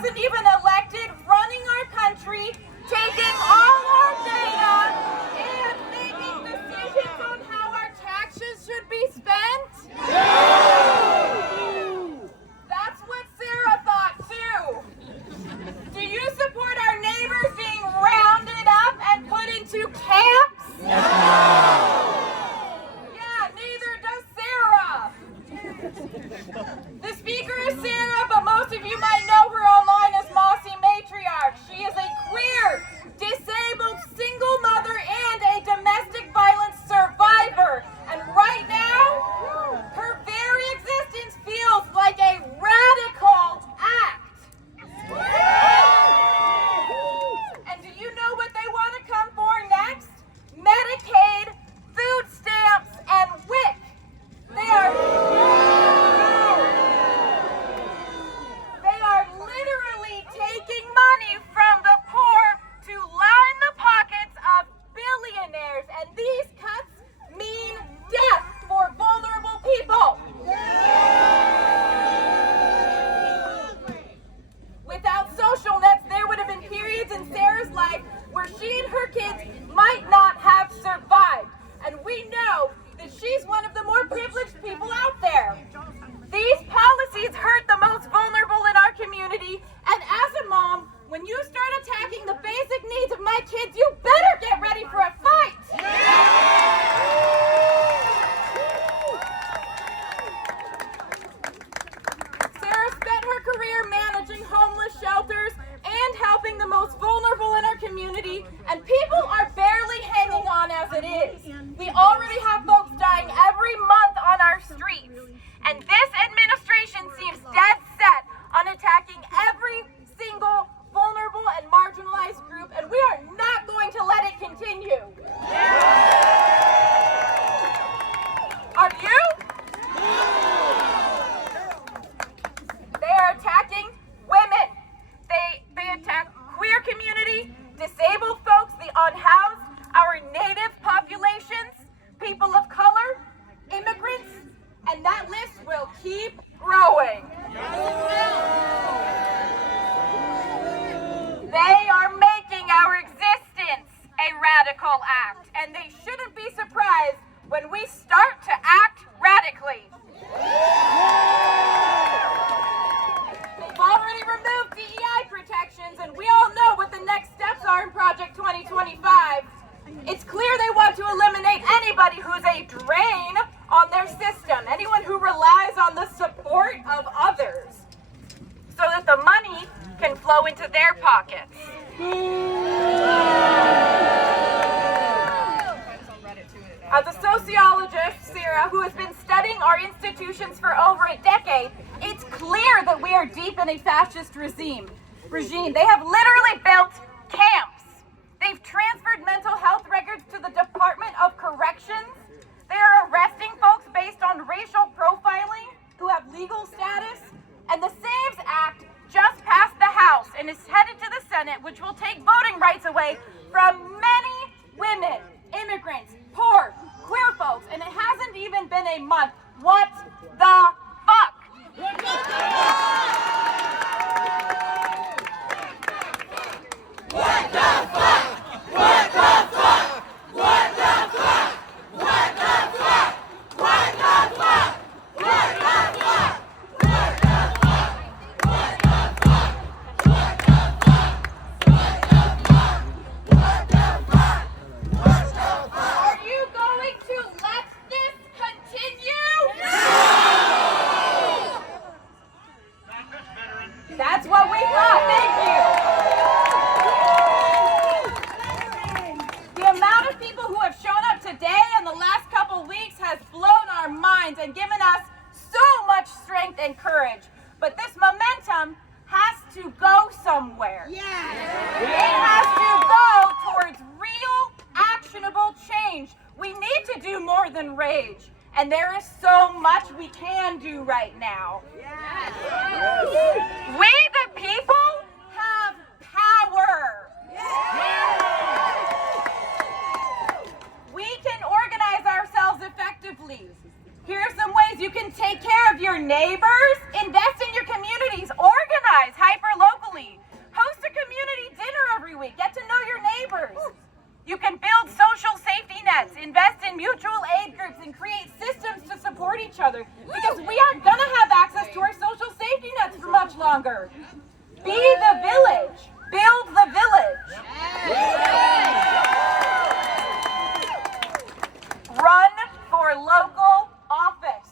wasn't even elected, running our country, taking all our data, and making decisions on how our taxes should be spent? That's what Sarah thought too. Do you support our neighbors being rounded up and put into camps? Yeah, neither does Sarah. The speaker is Sarah, but most of you might know her online as Mossy Matriarch. She is a queer, disabled, single mother and a domestic violence survivor. And right now, her very existence feels like a radical act. And do you know what they want to come for next? Medicaid, food stamps, and WIC. They are literally taking money from the poor to line the pockets of billionaires, and these cuts mean death for vulnerable people. Without social nets, there would have been periods in Sarah's life where she and her kids might not have survived. And we know that she's one of the more privileged people out there. These policies hurt the most vulnerable in our community, and as a mom, when you start attacking the basic needs of my kids, you better get ready for a fight! Sarah spent her career managing homeless shelters and helping the most vulnerable in our community, and people are barely hanging on as it is. We already have folks dying every month on our streets, and this administration seems dead set on attacking every single vulnerable and marginalized group, and we are not going to let it continue. Are you? They are attacking women. They attack queer community, disabled folks, the unhoused, our native populations, people of color, immigrants, and that list will keep growing. They are making our existence a radical act, and they shouldn't be surprised when we start to act radically. They've already removed DEI protections, and we all know what the next steps are in Project 2025. It's clear they want to eliminate anybody who's a drain on their system, anyone who relies on the support of others, so that the money can flow into their pockets. As a sociologist, Sarah, who has been studying our institutions for over a decade, it's clear that we are deep in a fascist regime. They have literally built camps. They've transferred mental health records to the Department of Corrections. They are arresting folks based on racial profiling who have legal status. And the SAVES Act just passed the House and is headed to the Senate, which will take voting rights away from many women, immigrants, poor, queer folks, and it hasn't even been a month. What the fuck? What the fuck? What the fuck? What the fuck? What the fuck? What the fuck? What the fuck? What the fuck? What the fuck? What the fuck? What the fuck? What the fuck? What the fuck? What the fuck? Are you going to let this continue? No! That's what we thought. Thank you. The amount of people who have shown up today and the last couple weeks has blown our minds and given us so much strength and courage. But this momentum has to go somewhere. Yes. It has to go towards real, actionable change. We need to do more than rage. And there is so much we can do right now. Yes. We the people have power. We can organize ourselves effectively. Here are some ways you can take care of your neighbors, invest in your communities, organize hyper-locally. Be the village. Build the village. Run for local office.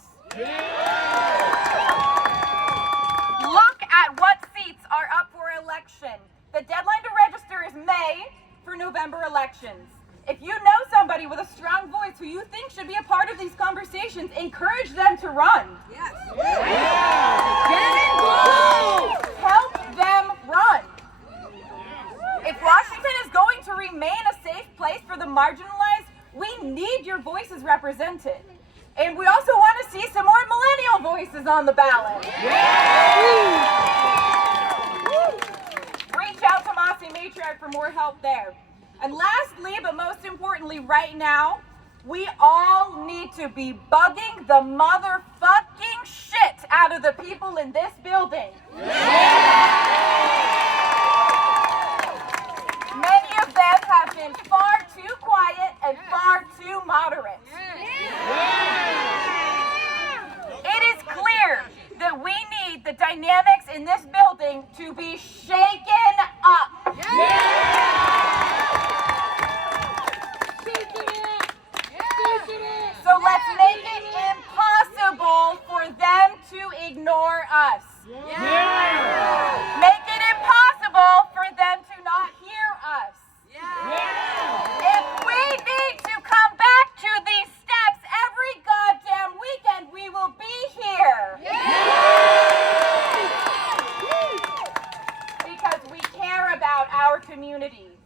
Look at what seats are up for election. The deadline to register is May for November elections. If you know somebody with a strong voice who you think should be a part of these conversations, encourage them to run. Yes. Help them run. If Washington is going to remain a safe place for the marginalized, we need your voices represented. And we also want to see some more millennial voices on the ballot. Reach out to Mossy Matriarch for more help there. And lastly, but most importantly right now, we all need to be bugging the motherfucking shit out of the people in this building. Many of them have been far too quiet and far too moderate. It is clear that we need the dynamics in this building to be shaken up. So let's make it impossible for them to ignore us. Make it impossible for them to not hear us. If we need to come back to these steps every goddamn weekend, we will be here. Because we care about our community.